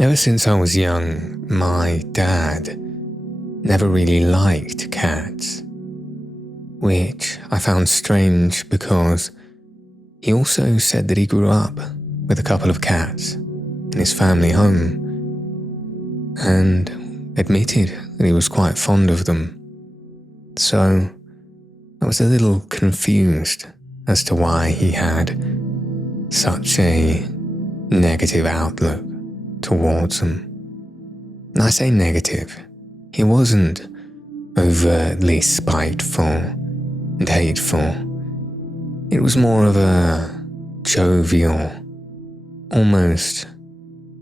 Ever since I was young, my dad never really liked cats, which I found strange because he also said that he grew up with a couple of cats in his family home and admitted that he was quite fond of them. So I was a little confused as to why he had such a negative outlook towards them. And I say negative. He wasn't overtly spiteful and hateful. It was more of a jovial, almost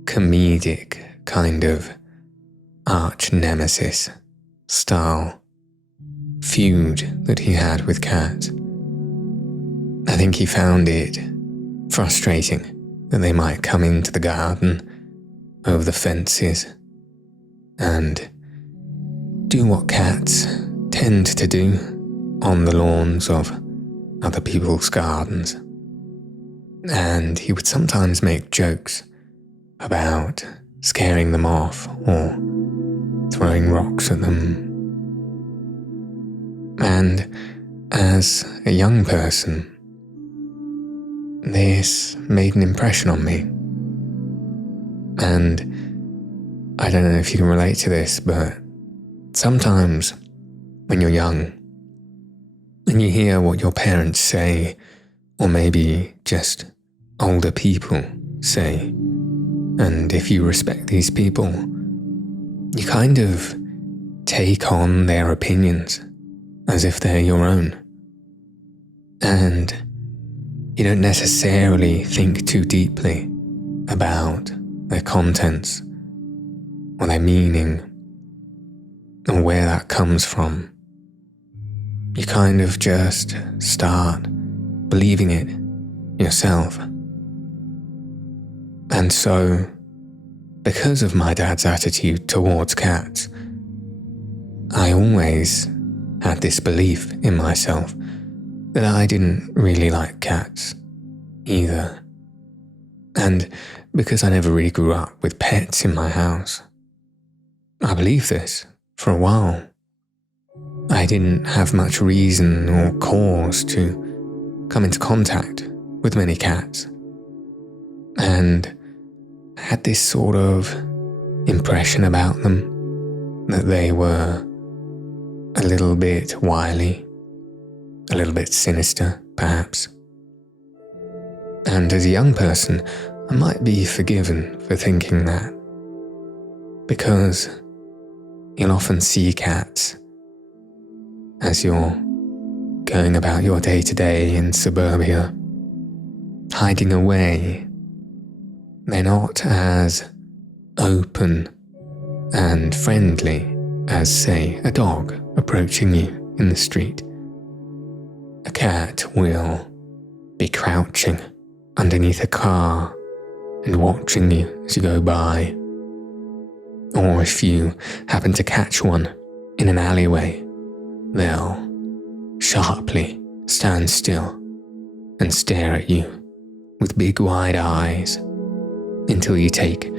comedic kind of arch-nemesis style feud that he had with cats. I think he found it frustrating that they might come into the garden over the fences and do what cats tend to do on the lawns of other people's gardens. And he would sometimes make jokes about scaring them off or throwing rocks at them. And as a young person, this made an impression on me. And I don't know if you can relate to this, but sometimes when you're young and you hear what your parents say, or maybe just older people say, and if you respect these people, you kind of take on their opinions as if they're your own. And you don't necessarily think too deeply about their contents or their meaning or where that comes from. You kind of just start believing it yourself. And so, because of my dad's attitude towards cats, I always had this belief in myself that I didn't really like cats either. And because I never really grew up with pets in my house, I believed this for a while. I didn't have much reason or cause to come into contact with many cats. And I had this sort of impression about them that they were a little bit wily, a little bit sinister, perhaps. And as a young person, I might be forgiven for thinking that, because you'll often see cats as you're going about your day-to-day in suburbia, hiding away. They're not as open and friendly as, say, a dog approaching you in the street. A cat will be crouching underneath a car and watching you as you go by. Or if you happen to catch one in an alleyway, they'll sharply stand still and stare at you with big wide eyes until you take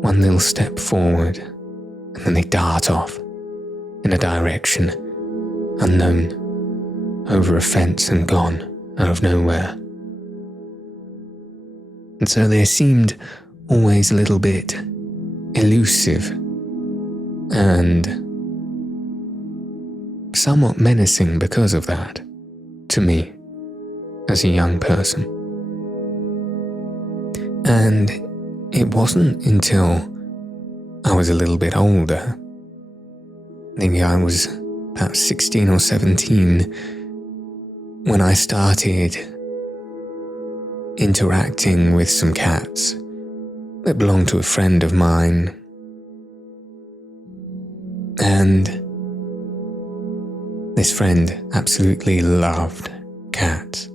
one little step forward, and then they dart off in a direction unknown, over a fence and gone out of nowhere. And so they seemed always a little bit elusive and somewhat menacing because of that, to me, as a young person. And it wasn't until I was a little bit older, I think I was about 16 or 17, when I started interacting with some cats that belonged to a friend of mine. And this friend absolutely loved cats.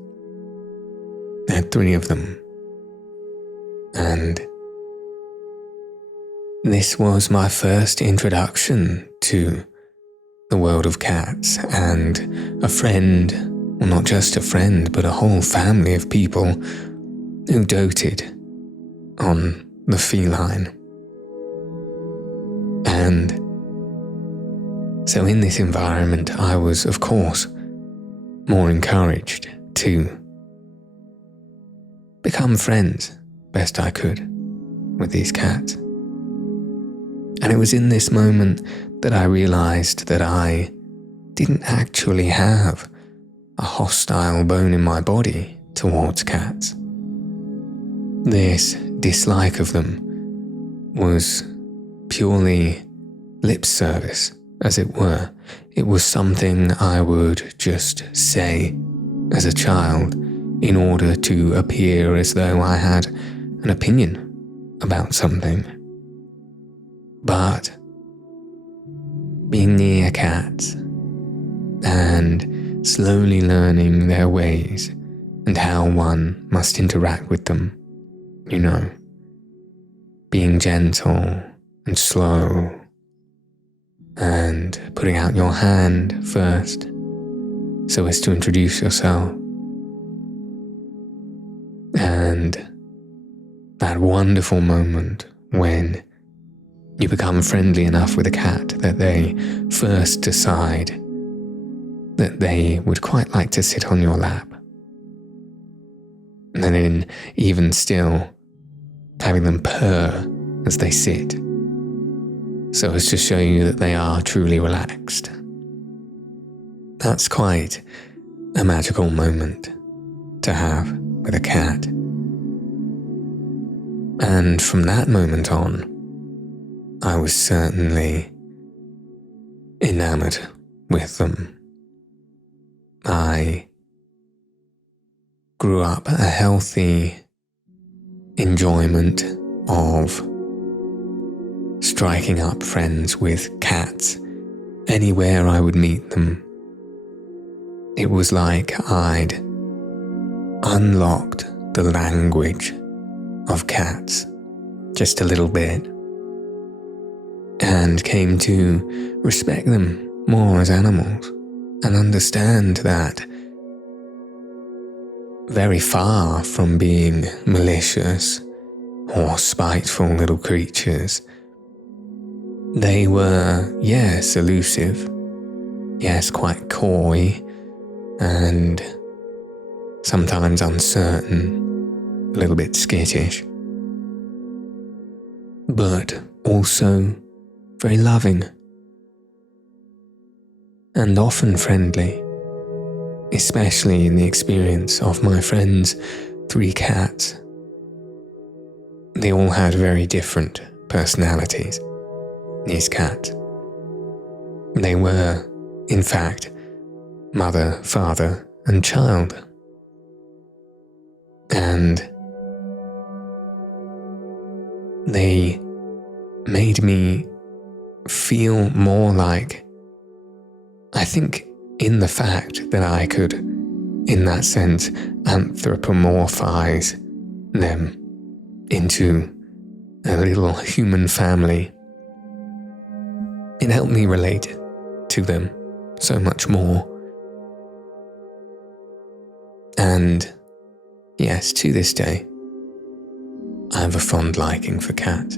They had 3 of them. And this was my first introduction to the world of cats, and a friend, well, not just a friend, but a whole family of people who doted on the feline And so in this environment, I was, of course, more encouraged to become friends best I could with these cats. And it was in this moment that I realized that I didn't actually have a hostile bone in my body towards cats. This dislike of them was purely lip service, as it were. It was something I would just say as a child in order to appear as though I had an opinion about something. But being near cats and slowly learning their ways and how one must interact with them, being gentle and slow and putting out your hand first so as to introduce yourself. And that wonderful moment when you become friendly enough with a cat that they first decide that they would quite like to sit on your lap. And then even still, having them purr as they sit, so as to show you that they are truly relaxed. That's quite a magical moment to have with a cat. And from that moment on, I was certainly enamored with them. I grew up a healthy enjoyment of striking up friends with cats anywhere I would meet them. It was like I'd unlocked the language of cats just a little bit and came to respect them more as animals and understand that very far from being malicious or spiteful little creatures, they were, yes, elusive, yes, quite coy, and sometimes uncertain, a little bit skittish, but also very loving and often friendly, especially in the experience of my friends' 3 cats. They all had very different personalities, these cats. They were, in fact, mother, father, and child. And they made me feel more like, I think, in the fact that I could, in that sense, anthropomorphize them into a little human family. It helped me relate to them so much more. And yes, to this day, I have a fond liking for cats.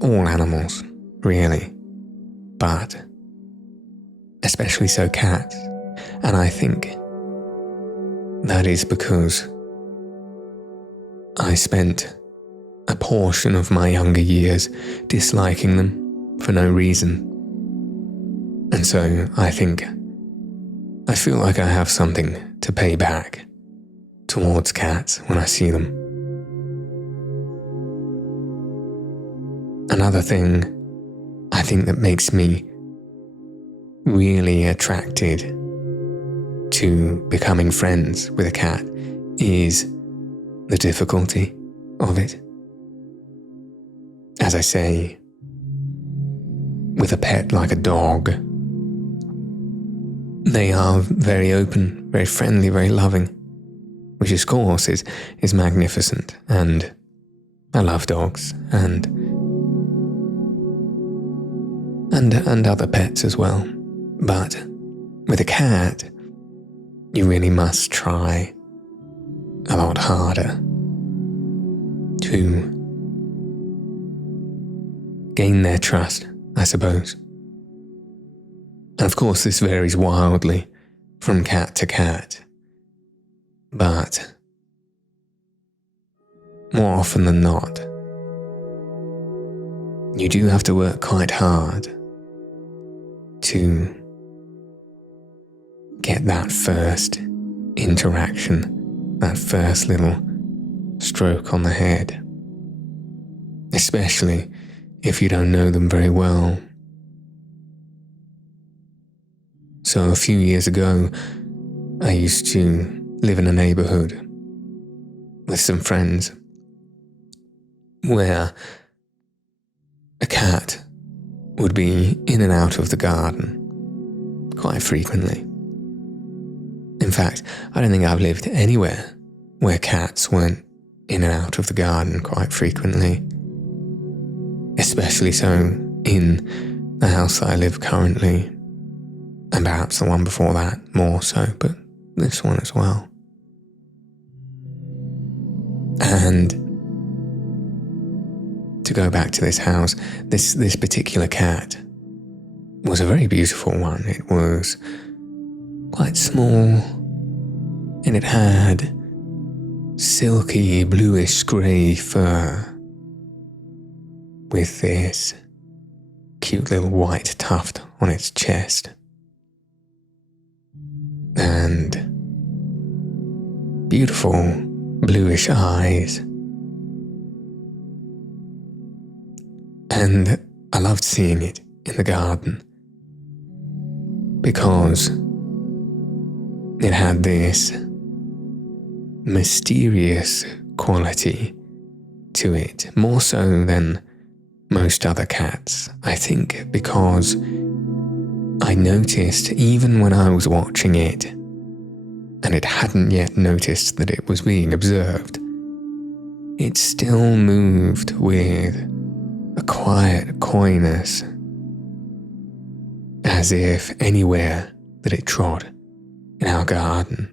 All animals, really, but especially so cats. And I think that is because I spent a portion of my younger years disliking them for no reason. And so I feel like I have something to pay back towards cats when I see them. Another thing I think that makes me really attracted to becoming friends with a cat is the difficulty of it. As I say, with a pet like a dog, they are very open, very friendly, very loving, which of course is magnificent, and I love dogs and other pets as well. But with a cat, you really must try a lot harder to gain their trust, I suppose. And of course, this varies wildly from cat to cat, but more often than not, you do have to work quite hard to get that first interaction, that first little stroke on the head, especially if you don't know them very well. So a few years ago, I used to live in a neighborhood with some friends where a cat would be in and out of the garden quite frequently. In fact, I don't think I've lived anywhere where cats weren't in and out of the garden quite frequently, especially so in the house that I live currently, and perhaps the one before that more so, but this one as well. And to go back to this house, this particular cat was a very beautiful one. It was quite small, and it had silky bluish grey fur with this cute little white tuft on its chest, and beautiful bluish eyes. And I loved seeing it in the garden because it had this mysterious quality to it, more so than most other cats, I think, because I noticed even when I was watching it, and it hadn't yet noticed that it was being observed, it still moved with a quiet coyness, as if anywhere that it trod in our garden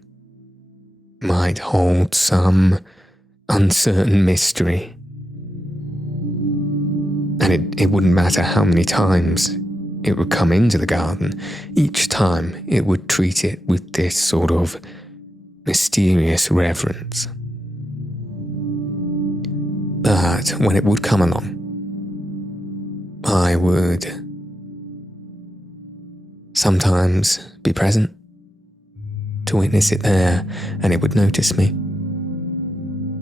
might hold some uncertain mystery. And it wouldn't matter how many times it would come into the garden, each time it would treat it with this sort of mysterious reverence. But when it would come along, I would sometimes be present to witness it there, and it would notice me.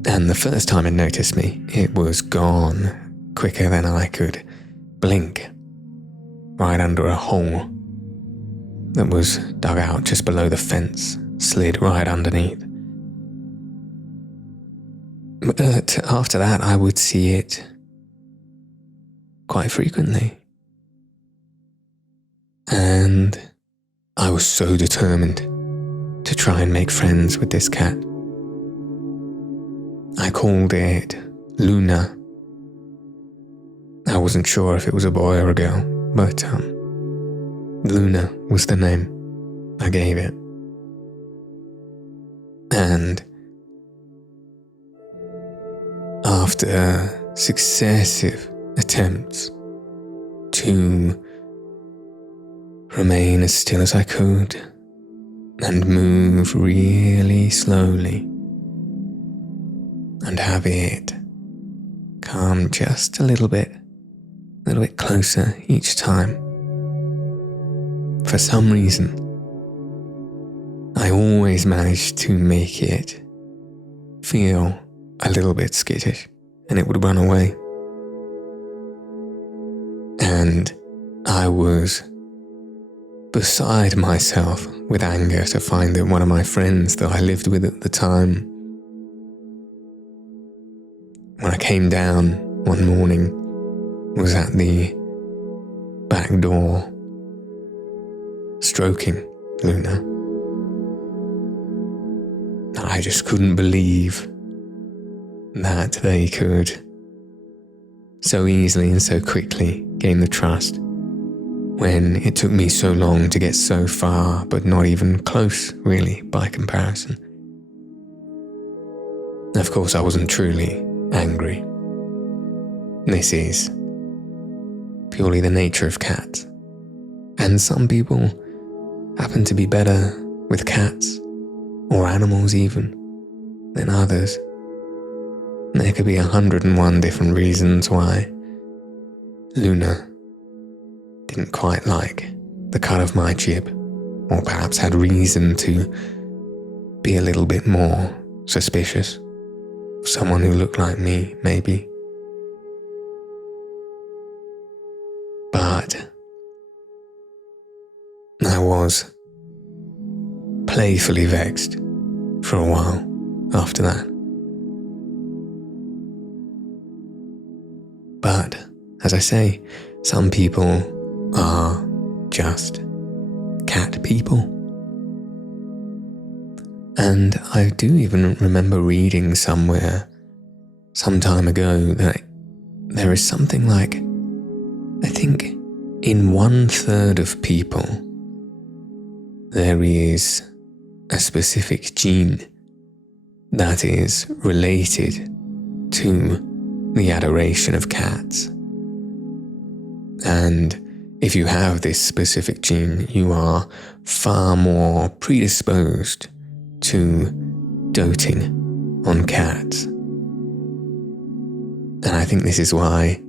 And the first time it noticed me, it was gone quicker than I could blink, right under a hole that was dug out just below the fence, slid right underneath. But after that, I would see it quite frequently. And I was so determined to try and make friends with this cat. I called it Luna. I wasn't sure if it was a boy or a girl, but Luna was the name I gave it. And after successive attempts to remain as still as I could and move really slowly and have it come just a little bit closer each time, for some reason, I always managed to make it feel a little bit skittish, and it would run away. And I was beside myself with anger to find that one of my friends that I lived with at the time, when I came down one morning, was at the back door stroking Luna. I just couldn't believe that they could so easily and so quickly gain the trust when it took me so long to get so far, but not even close, really, by comparison. Of course, I wasn't truly angry. This is purely the nature of cats. And some people happen to be better with cats, or animals even, than others. There could be 101 different reasons why Luna didn't quite like the cut of my jib, or perhaps had reason to be a little bit more suspicious of someone who looked like me, maybe. But I was playfully vexed for a while after that. But, as I say, some people are just cat people. And I do even remember reading somewhere some time ago that there is something like, I think in 1/3 of people, there is a specific gene that is related to the adoration of cats. And if you have this specific gene, you are far more predisposed to doting on cats. And I think this is why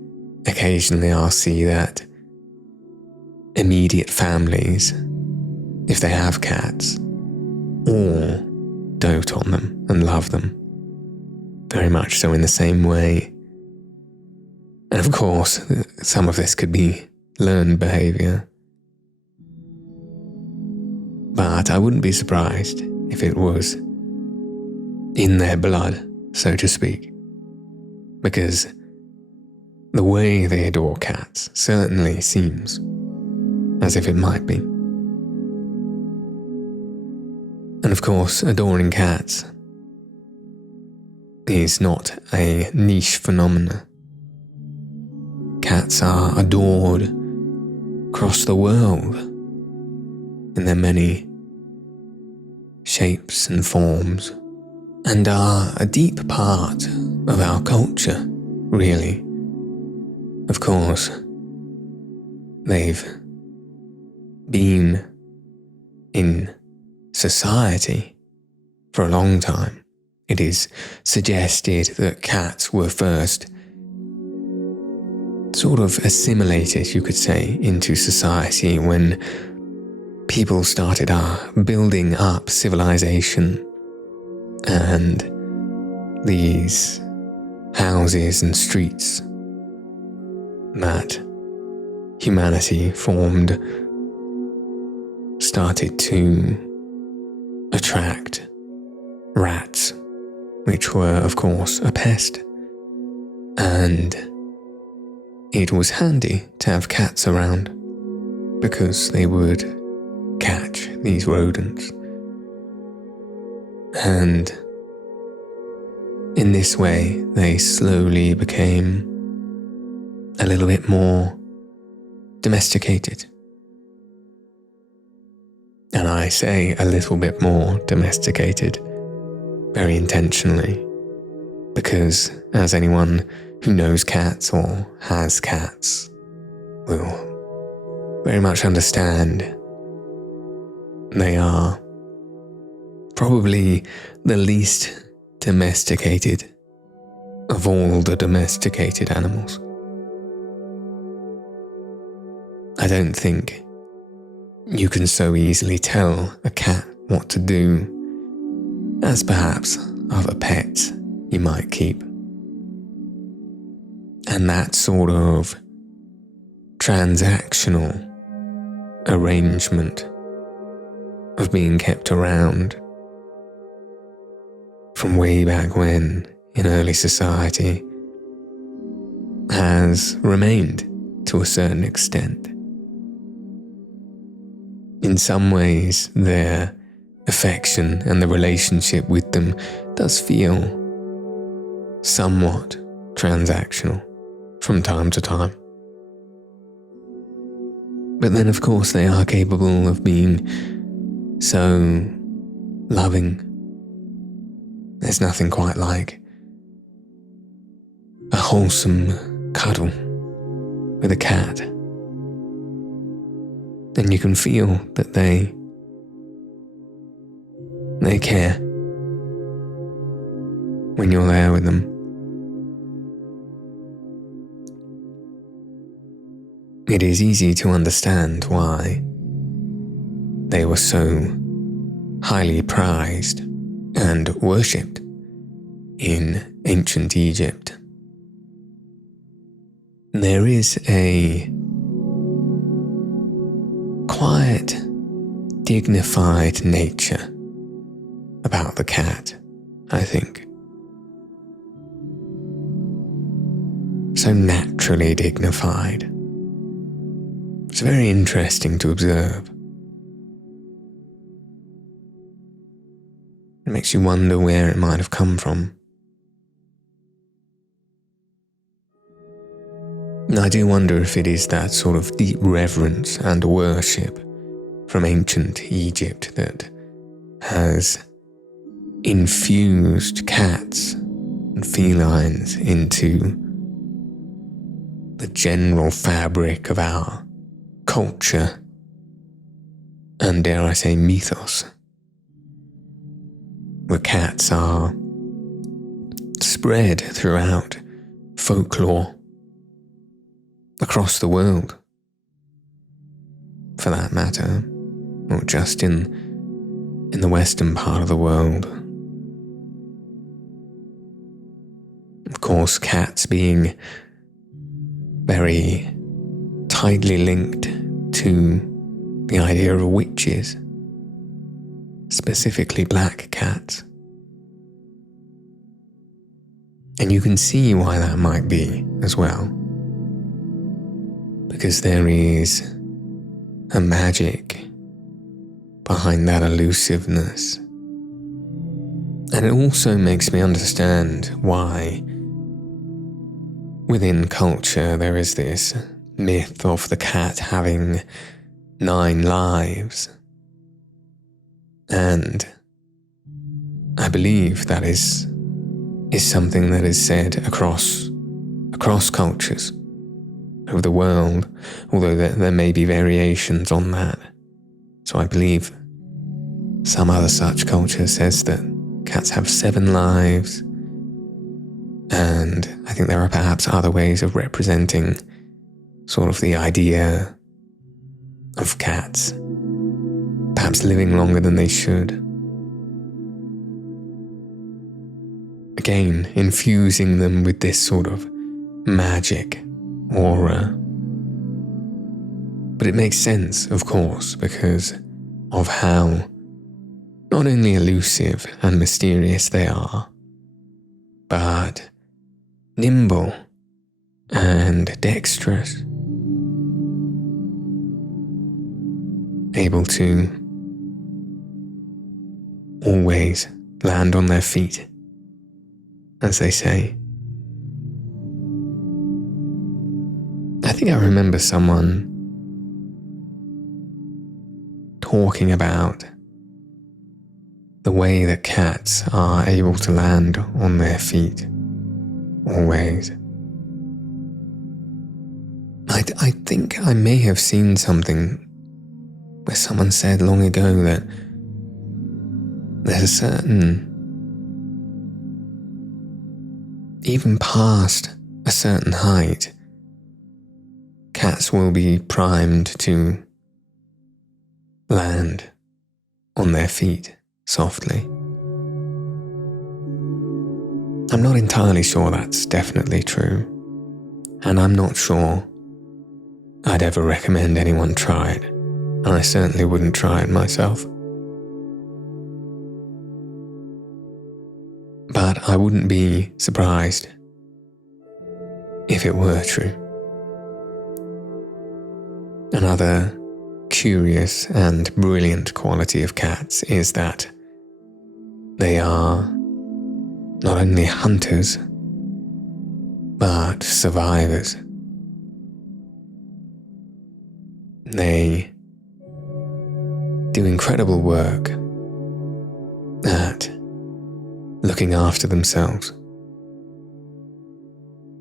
occasionally I'll see that immediate families, if they have cats, all dote on them and love them, very much so in the same way. And of course, some of this could be learned behavior. But I wouldn't be surprised if it was in their blood, so to speak, because the way they adore cats certainly seems as if it might be. And of course, adoring cats is not a niche phenomenon. Cats are adored across the world in their many shapes and forms, and are a deep part of our culture, really. Of course, they've been in society for a long time. It is suggested that cats were first sort of assimilated, you could say, into society when people started building up civilization, and these houses and streets that humanity formed started to attract rats, which were, of course, a pest. And it was handy to have cats around because they would catch these rodents. And in this way, they slowly became a little bit more domesticated. And I say a little bit more domesticated very intentionally, because as anyone who knows cats or has cats will very much understand, they are probably the least domesticated of all the domesticated animals. I don't think you can so easily tell a cat what to do as perhaps other pets you might keep. And that sort of transactional arrangement of being kept around from way back when in early society has remained to a certain extent. In some ways, their affection and the relationship with them does feel somewhat transactional from time to time. But then, of course, they are capable of being so loving. There's nothing quite like a wholesome cuddle with a cat And you can feel that they care when you're there with them. It is easy to understand why they were so highly prized and worshipped in ancient Egypt. There is a quiet, dignified nature about the cat, I think. So naturally dignified. It's very interesting to observe. It makes you wonder where it might have come from. And I do wonder if it is that sort of deep reverence and worship from ancient Egypt that has infused cats and felines into the general fabric of our culture and, dare I say, mythos, where cats are spread throughout folklore across the world, for that matter, not just in the western part of the world. Of course, cats being very tightly linked to the idea of witches, specifically black cats. And you can see why that might be as well, because there is a magic behind that elusiveness. And it also makes me understand why within culture there is this myth of the cat having 9 lives. And I believe that is something that is said across cultures of the world, although there may be variations on that. So I believe some other such culture says that cats have 7 lives, and I think there are perhaps other ways of representing sort of the idea of cats perhaps living longer than they should. Again, infusing them with this sort of magic aura. But it makes sense, of course, because of how not only elusive and mysterious they are, but nimble and dexterous, able to always land on their feet, as they say. I think I remember someone talking about the way that cats are able to land on their feet always. I think I may have seen something where someone said long ago that there's a certain, even past a certain height, cats will be primed to land on their feet softly. I'm not entirely sure that's definitely true, and I'm not sure I'd ever recommend anyone try it, and I certainly wouldn't try it myself. But I wouldn't be surprised if it were true. Another curious and brilliant quality of cats is that they are not only hunters, but survivors. They do incredible work at looking after themselves.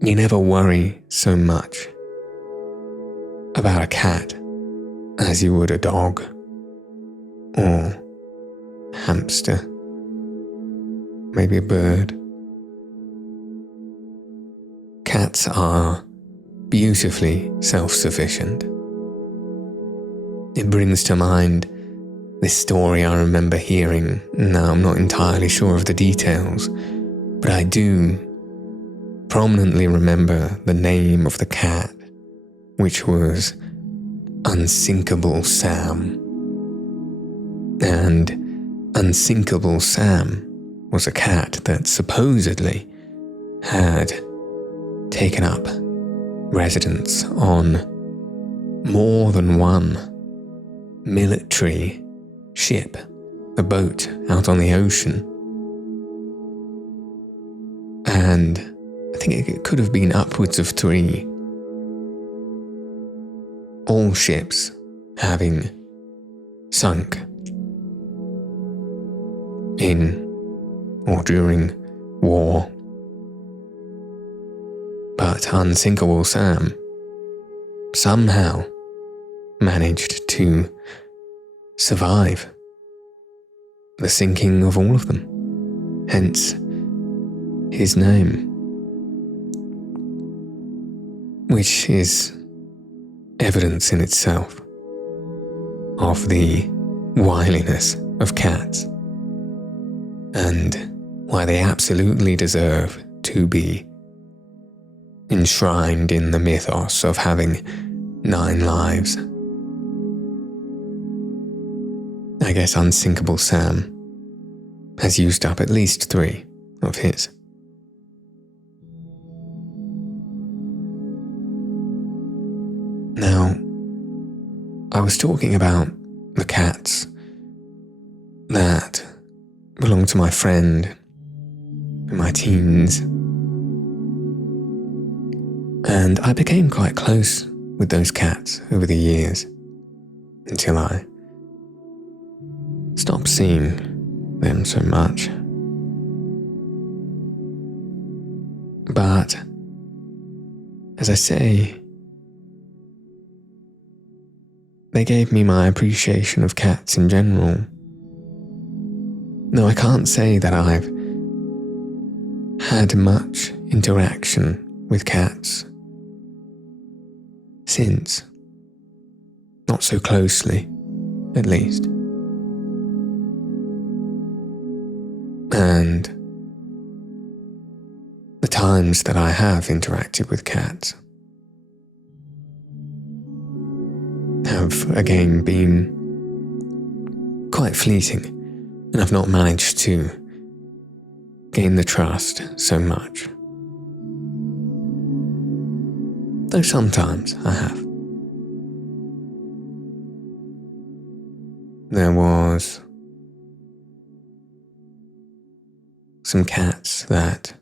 You never worry so much about a cat as you would a dog or hamster, maybe a bird. Cats are beautifully self-sufficient. It brings to mind this story I remember hearing. Now, I'm not entirely sure of the details, but I do prominently remember the name of the cat, which was Unsinkable Sam. And Unsinkable Sam was a cat that supposedly had taken up residence on more than one military ship, a boat out on the ocean. And I think it could have been upwards of 3. All ships having sunk in or during war. But Unsinkable Sam somehow managed to survive the sinking of all of them, hence his name, which is evidence in itself of the wiliness of cats and why they absolutely deserve to be enshrined in the mythos of having 9 lives. I guess Unsinkable Sam has used up at least 3 of his. Now, I was talking about the cats that belonged to my friend in my teens, and I became quite close with those cats over the years until I stopped seeing them so much. But, as I say, they gave me my appreciation of cats in general. No, I can't say that I've had much interaction with cats since. Not so closely, at least. And the times that I have interacted with cats have again been quite fleeting, and I've not managed to gain the trust so much. Though sometimes I have. There was some cats that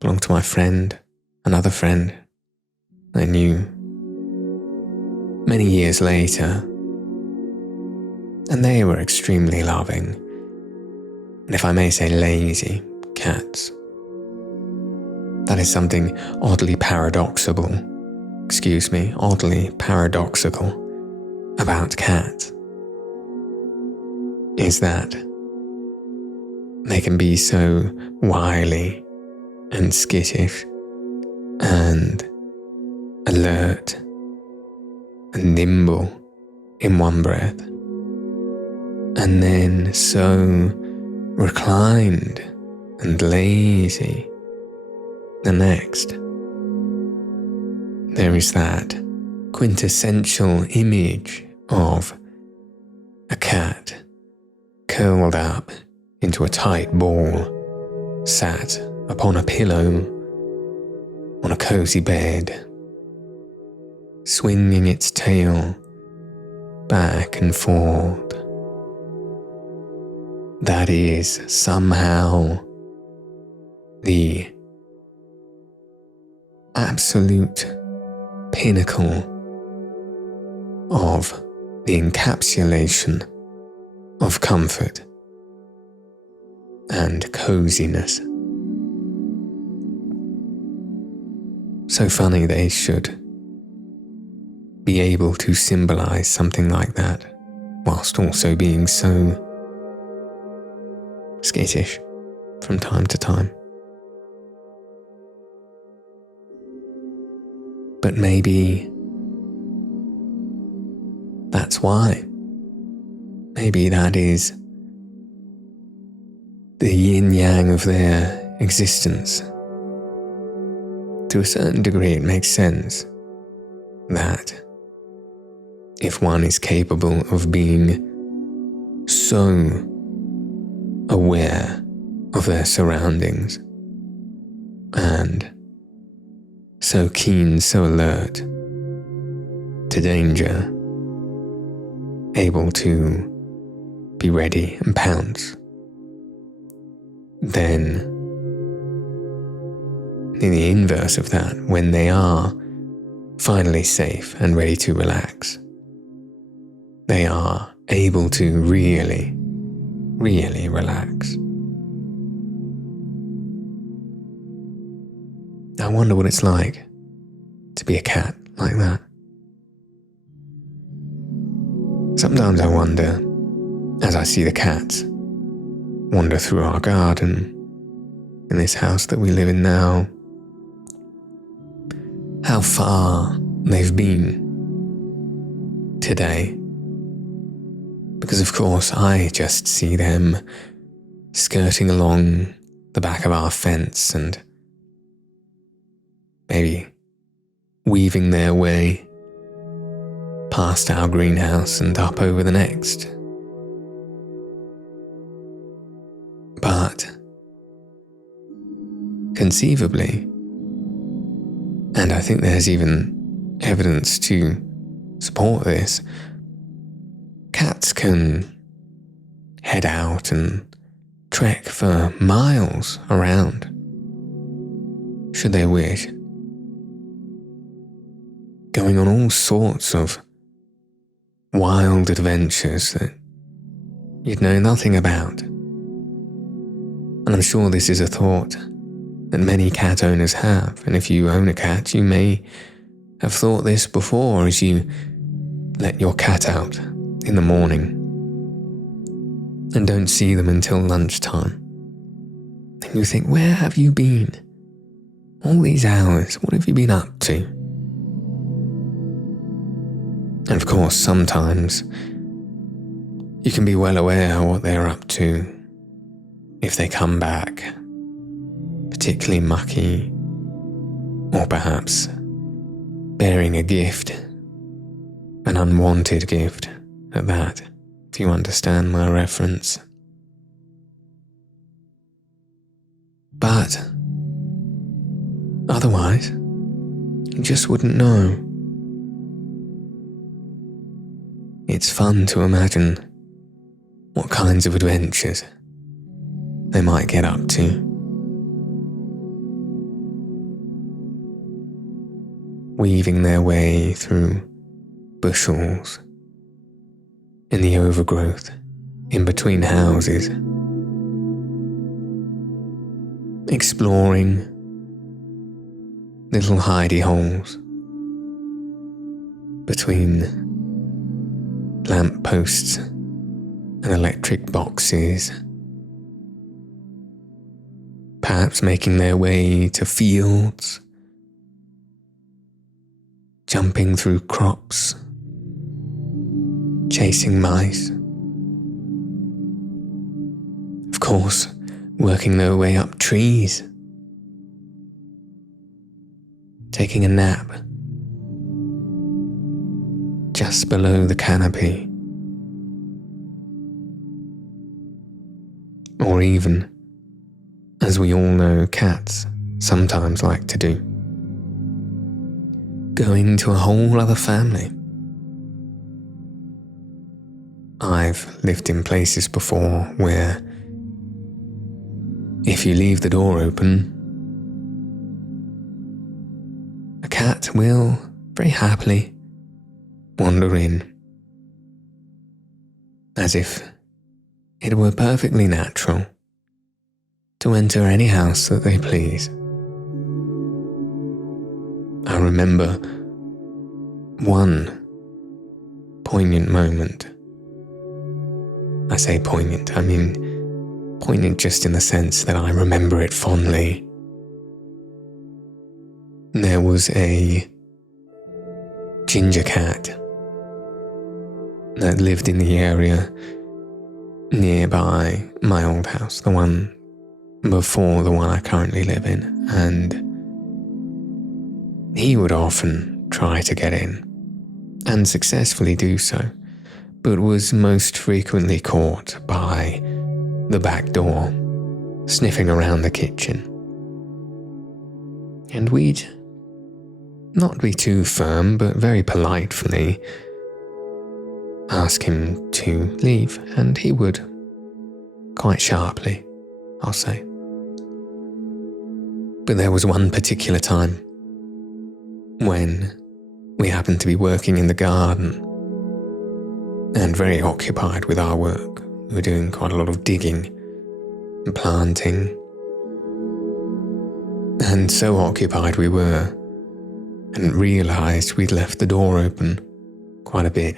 belonged to my friend, another friend I knew many years later, and they were extremely loving, and if I may say lazy, cats. That is something oddly paradoxical about cats, is that they can be so wily and skittish and alert and nimble in one breath, and then so reclined and lazy the next. There is that quintessential image of a cat curled up into a tight ball, sat upon a pillow on a cozy bed, swinging its tail back and forth. That is somehow the absolute pinnacle of the encapsulation of comfort and coziness. So funny they should be able to symbolize something like that, whilst also being so skittish from time to time. But maybe that's why. Maybe that is the yin-yang of their existence. To a certain degree, it makes sense that if one is capable of being so aware of their surroundings and so keen, so alert to danger, able to be ready and pounce, then in the inverse of that, when they are finally safe and ready to relax, they are able to really, really relax. I wonder what it's like to be a cat like that. Sometimes I wonder, as I see the cats wander through our garden in this house that we live in now, how far they've been today. Because of course I just see them skirting along the back of our fence and maybe weaving their way past our greenhouse and up over the next. But conceivably, and I think there's even evidence to support this, cats can head out and trek for miles around, should they wish, going on all sorts of wild adventures that you'd know nothing about. And I'm sure this is a thought that many cat owners have, and if you own a cat, you may have thought this before as you let your cat out in the morning and don't see them until lunchtime. And you think, where have you been? All these hours, what have you been up to? And of course, sometimes you can be well aware what they're up to if they come back particularly mucky, or perhaps bearing a gift, an unwanted gift at that, if you understand my reference. But otherwise, you just wouldn't know. It's fun to imagine what kinds of adventures they might get up to. Weaving their way through bushels in the overgrowth in between houses, exploring little hidey holes between lamp posts and electric boxes, perhaps making their way to fields, jumping through crops, chasing mice. Of course, working their way up trees, taking a nap just below the canopy, or even, as we all know cats sometimes like to do, going to a whole other family. I've lived in places before where if you leave the door open, a cat will very happily wander in, as if it were perfectly natural to enter any house that they please. I remember one poignant moment. I say poignant, I mean poignant just in the sense that I remember it fondly. There was a ginger cat that lived in the area nearby my old house, the one before the one I currently live in, and he would often try to get in, and successfully do so, but was most frequently caught by the back door, sniffing around the kitchen. And we'd not be too firm, but very politely ask him to leave, and he would, quite sharply, I'll say. But there was one particular time when we happened to be working in the garden and very occupied with our work. We were doing quite a lot of digging and planting, and so occupied we were, and realised we'd left the door open quite a bit.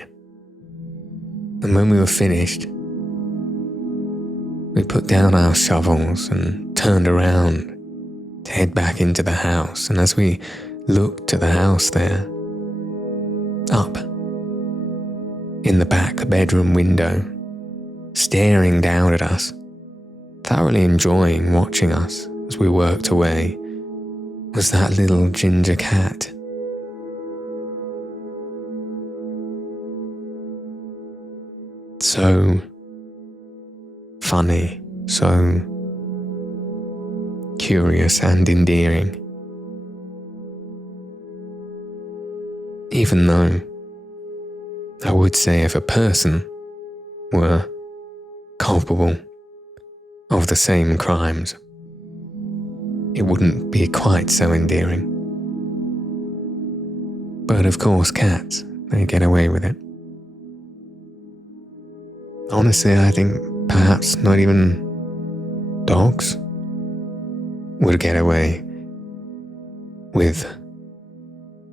And when we were finished, we put down our shovels and turned around to head back into the house. And as we looked at the house there, up in the back bedroom window, staring down at us, thoroughly enjoying watching us as we worked away, was that little ginger cat. So funny, so curious and endearing. Even though I would say if a person were culpable of the same crimes, it wouldn't be quite so endearing. But of course, cats, they get away with it. Honestly, I think perhaps not even dogs would get away with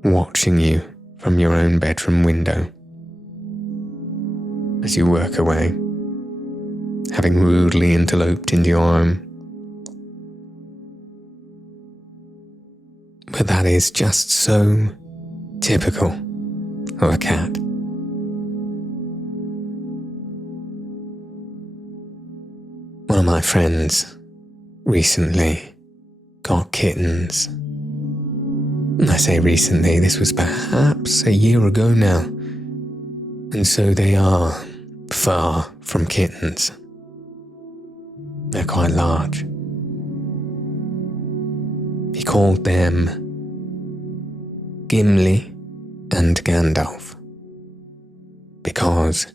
watching you from your own bedroom window as you work away, having rudely interloped into your home. But that is just so typical of a cat. One of my friends recently got kittens. I say recently, this was perhaps a year ago now, and so they are far from kittens. They're quite large. He called them Gimli and Gandalf because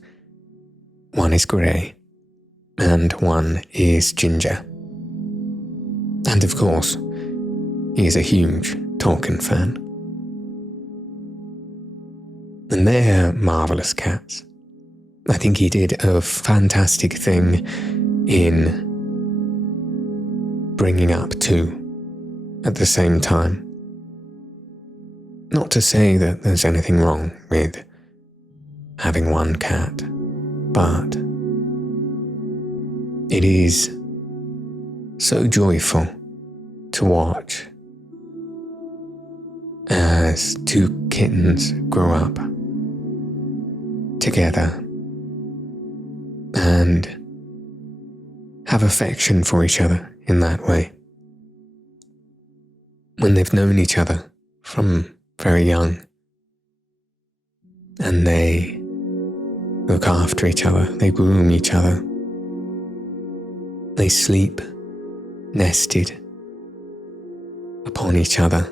one is grey and one is ginger. And of course, he is a huge Tolkien fan. And they're marvellous cats. I think he did a fantastic thing in bringing up two at the same time. Not to say that there's anything wrong with having one cat, but it is so joyful to watch as two kittens grow up together and have affection for each other in that way. When they've known each other from very young and they look after each other, they groom each other, they sleep nested upon each other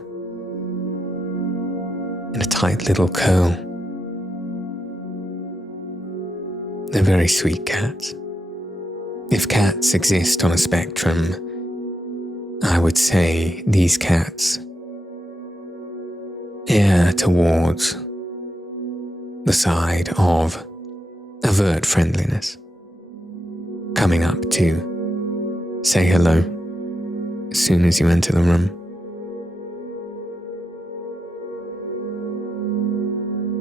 in a tight little curl. They're very sweet cats. If cats exist on a spectrum, I would say these cats err towards the side of overt friendliness, coming up to say hello as soon as you enter the room.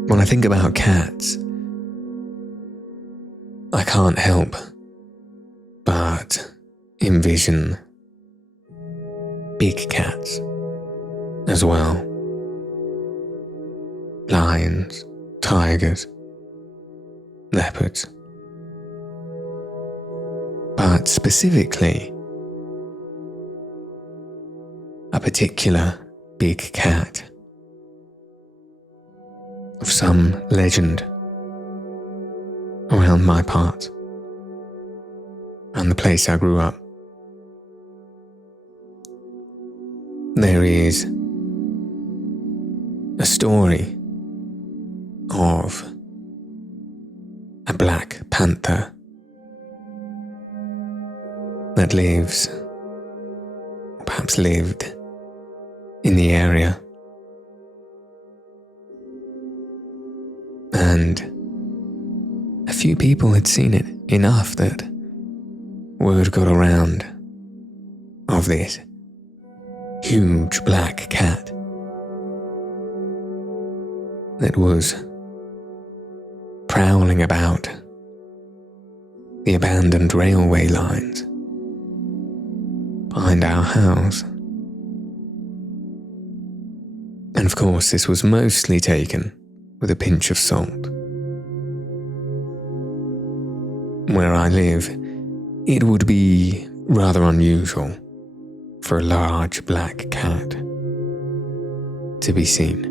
When I think about cats, I can't help but envision big cats as well. Lions, tigers, leopards. But specifically, a particular big cat of some legend around my parts and the place I grew up. There is a story of a black panther that lives, or perhaps lived, in the area. And a few people had seen it enough that word got around of this huge black cat that was prowling about the abandoned railway lines behind our house. And of course, this was mostly taken with a pinch of salt. Where I live, it would be rather unusual for a large black cat to be seen.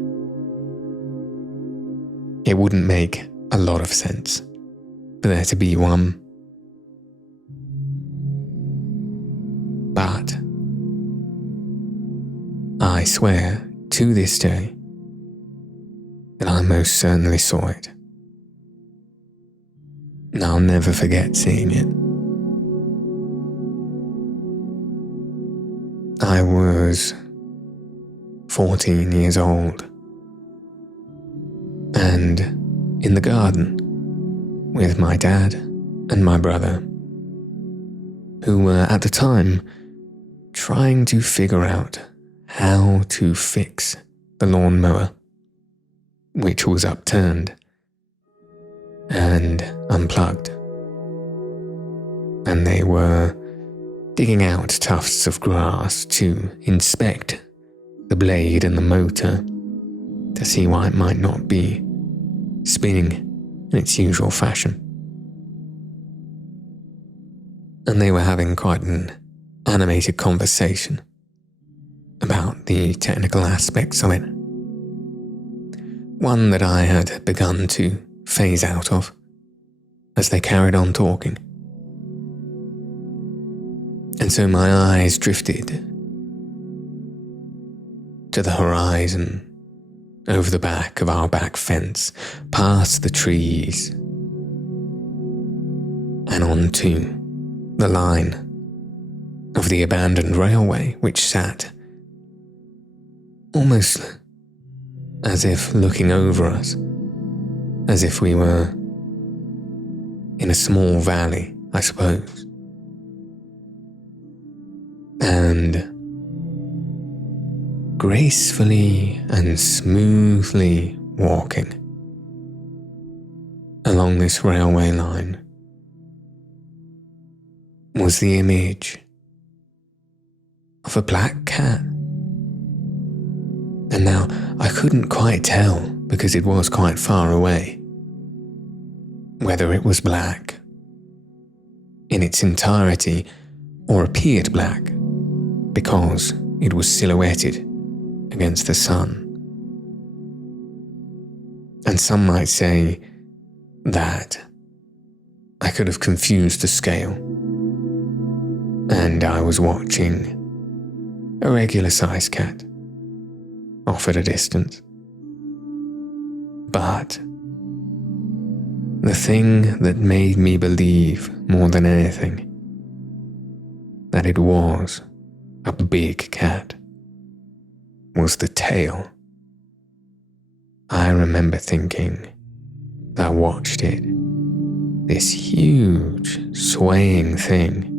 It wouldn't make a lot of sense for there to be one. But I swear to this day that I most certainly saw it. And I'll never forget seeing it. I was 14 years old and in the garden with my dad and my brother, who were at the time trying to figure out how to fix the lawnmower, which was upturned and unplugged. And they were digging out tufts of grass to inspect the blade and the motor to see why it might not be spinning in its usual fashion. And they were having quite an animated conversation about the technical aspects of it. One that I had begun to phase out of as they carried on talking. And so my eyes drifted to the horizon, over the back of our back fence, past the trees, and onto the line of the abandoned railway, which sat almost as if looking over us, as if we were in a small valley, I suppose. And gracefully and smoothly walking along this railway line was the image of a black cat. And now I couldn't quite tell, because it was quite far away, whether it was black in its entirety or appeared black because it was silhouetted against the sun. And some might say that I could have confused the scale, and I was watching a regular-sized cat off at a distance. But the thing that made me believe more than anything that it was a big cat was the tail. I remember thinking, as I watched it, this huge swaying thing,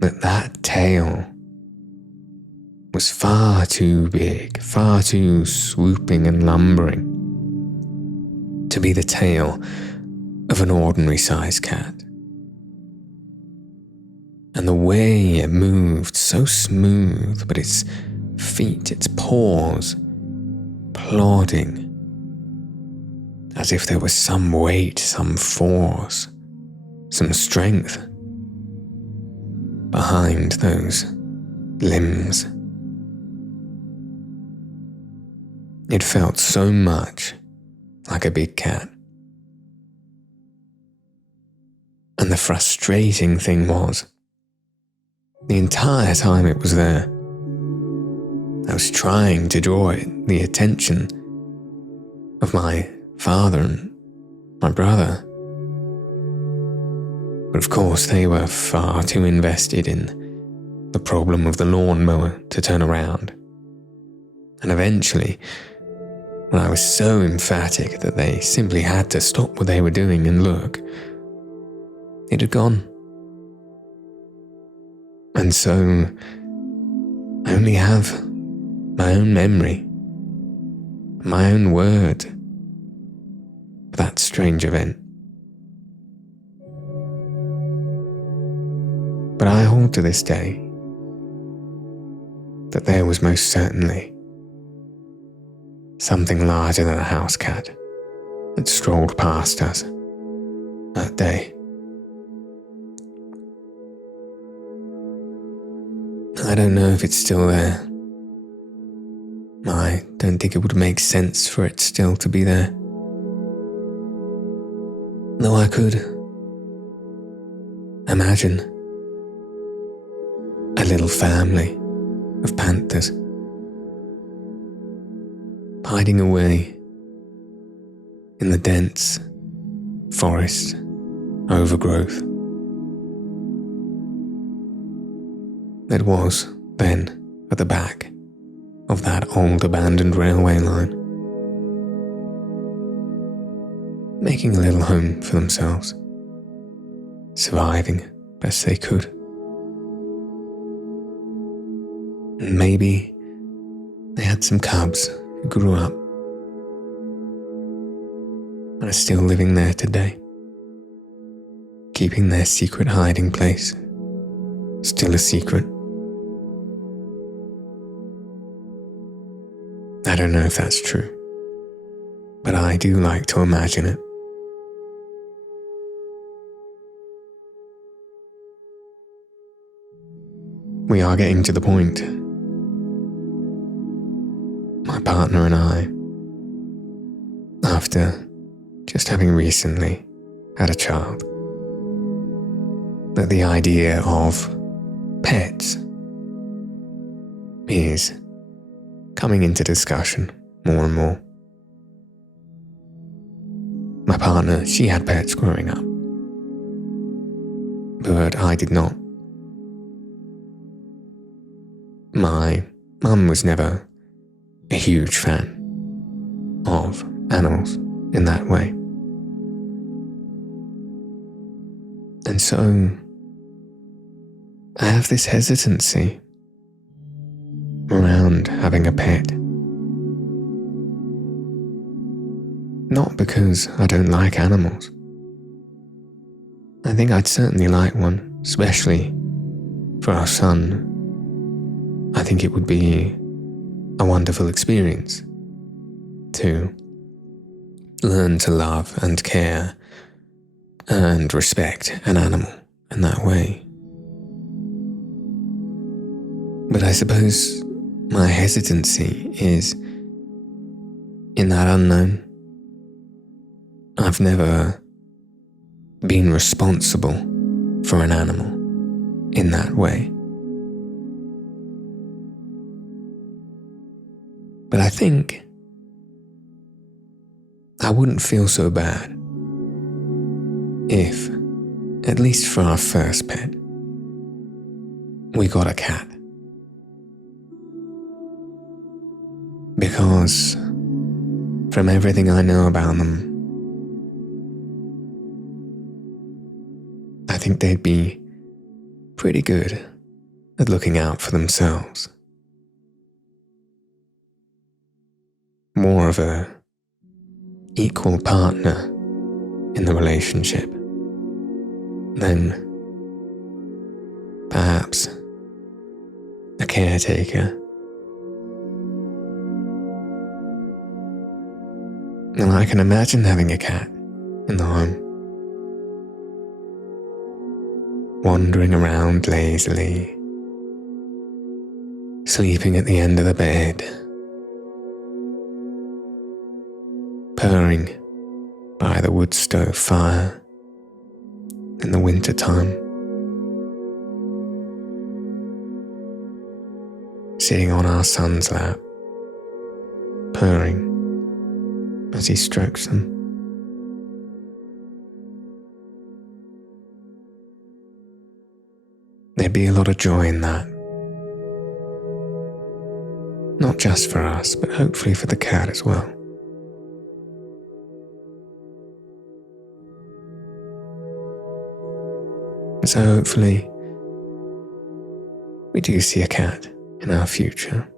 that tail was far too big, far too swooping and lumbering to be the tail of an ordinary sized cat. And the way it moved, so smooth, but its feet, its paws, plodding, as if there was some weight, some force, some strength behind those limbs. It felt so much like a big cat. And the frustrating thing was, the entire time it was there, I was trying to draw the attention of my father and my brother. But of course, they were far too invested in the problem of the lawnmower to turn around. And eventually, when I was so emphatic that they simply had to stop what they were doing and look, it had gone. And so, I only have my own memory, my own word for that strange event. But I hold to this day that there was most certainly something larger than a house cat that strolled past us that day. I don't know if it's still there. I don't think it would make sense for it still to be there. Though I could imagine a little family of panthers hiding away in the dense forest overgrowth that was then at the back of that old abandoned railway line, making a little home for themselves, surviving best they could. And maybe they had some cubs who grew up and are still living there today, keeping their secret hiding place still a secret. I don't know if that's true, but I do like to imagine it. We are getting to the point, my partner and I, after just having recently had a child, that the idea of pets is coming into discussion more and more. My partner, she had pets growing up, but I did not. My mum was never a huge fan of animals in that way. And so I have this hesitancy around having a pet. Not because I don't like animals. I think I'd certainly like one, especially for our son. I think it would be a wonderful experience to learn to love and care and respect an animal in that way. But I suppose my hesitancy is in that unknown. I've never been responsible for an animal in that way. But I think I wouldn't feel so bad if, at least for our first pet, we got a cat. Because from everything I know about them, I think they'd be pretty good at looking out for themselves more of a equal partner in the relationship, then perhaps a caretaker. And I can imagine having a cat in the home, wandering around lazily, sleeping at the end of the bed, purring by the wood stove fire in the winter time, sitting on our son's lap, purring as he strokes them. There'd be a lot of joy in that. Not just for us, but hopefully for the cat as well. So hopefully we do see a cat in our future.